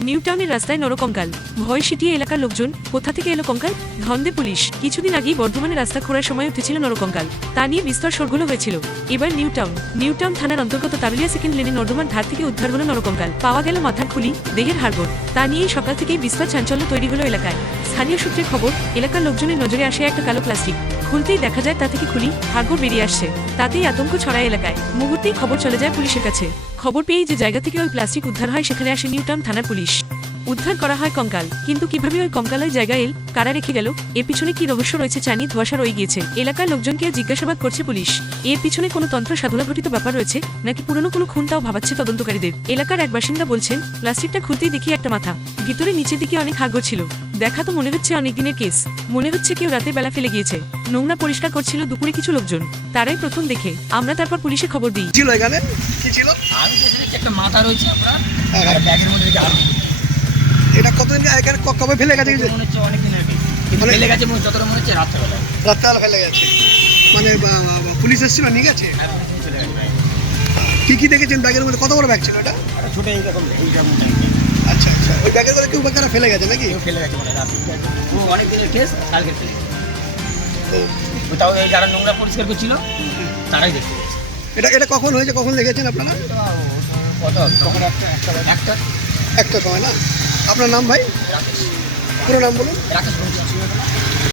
New টাউনের রাস্তায় নরকঙ্কাল। ভয় সিটিয়ে এলাকার লোকজন, কোথা থেকে এলো কঙ্কাল? ধন্দে পুলিশ। কিছুদিন আগেই বর্ধমানের রাস্তা খোঁড়ার সময় উঠেছিল নরকঙ্কাল। তা নিয়ে বিস্তর সরগোল হয়েছিল। এবার নিউ টাউন। নিউ টাউন থানার অন্তর্গত তারুলিয়া সেকেন্ড লেনে নর্দমার ধার থেকে উদ্ধার হলো নরকঙ্কাল। পাওয়া গেল মাথার খুলি দেহের হাড়গোড়। তা নিয়েই সকাল থেকেই বিস্তর চাঞ্চল্য তৈরি হলো এলাকায়। স্থানীয় সূত্রে খবর, এলাকার লোকজনের নজরে আসে একটা কালো প্লাস্টিক। খুলতেই দেখা যায় তা থেকে খুলি, হাড়গোড় বেরিয়ে আসছে। তাতেই আতঙ্ক ছড়ায় এলাকায়। মুহূর্তেই খবর চলে যায় পুলিশের কাছে। খবর পেয়েই যে জায়গা থেকে ওই প্লাস্টিক উদ্ধার হয় সেখানে আসে নিউটাউন থানার পুলিশ। উদ্ধার করা হয় কঙ্কাল। কিন্তু কীভাবে ওই কঙ্কাল ওই জায়গায় এল কারা রেখে গেল এর পিছনে কি রহস্য রয়েছে জানি ধোয়াশা রয়ে গিয়েছে। এলাকার লোকজনকে জিজ্ঞাসাবাদ করছে পুলিশ। এর পিছনে কোনো তন্ত্র সাধনা ঘটিত ব্যাপার রয়েছে নাকি পুরনো কোনো খুনটাও ভাবাচ্ছে তদন্তকারীদের? এলাকার এক বাসিন্দা বলছেন প্লাস্টিকটা খুলতেই দেখি একটা মাথা। ভিতরে নিচের দিকে অনেক হাগর ছিল। দেখা তো মনে হচ্ছে অনেক দিনের কেস। মনে হচ্ছে কেউ রাতে বেলা ফেলে গিয়েছে। নোংরা পরিষ্কার করছিল দুপুরে কিছু লোকজন। তারাই প্রথম দেখে। আমরা তারপর পুলিশে খবর দিই। ছিল এখানে? কি ছিল? আমি একটা মাথা রয়েছে আপনার। হ্যাঁ। আর ব্যাগের মধ্যে দেখি আলু এটা কতদিন আগে- এখানে কবে ফেলে গেছে মনে হচ্ছে অনেক কিন্তু মানে- ফেলে গেছে? মনে- যতটা মনে হচ্ছে রাত্রেবেলায়। রাত্রেবেলা ফেলে গেছে। মানে পুলিশ এসেছিল নিয়ে গেছে? আর ব্যাগ। কি কি দেখেছেন? ব্যাগের মধ্যে কত বড় ব্যাগ ছিল এটা? ছোট এইরকম মনে আচ্ছা আচ্ছা। ওই ব্যাগের করে কেউ ব্যাগটা ফেলে গেছে নাকি? ফেলে গেছে মনে হয় অনেক দিনের কেস কালকে ফেলে গেছে। তাও এই যারা নোংরা পরিষ্কার করছিল তারাই দেখতে গেছে এটা এটা কখন হয়েছে? কখন দেখেছেন আপনারা? কত? একটা একটা একটা। একটা সময় না? আপনার নাম ভাই? পুরো নাম বলুন। রাকেশ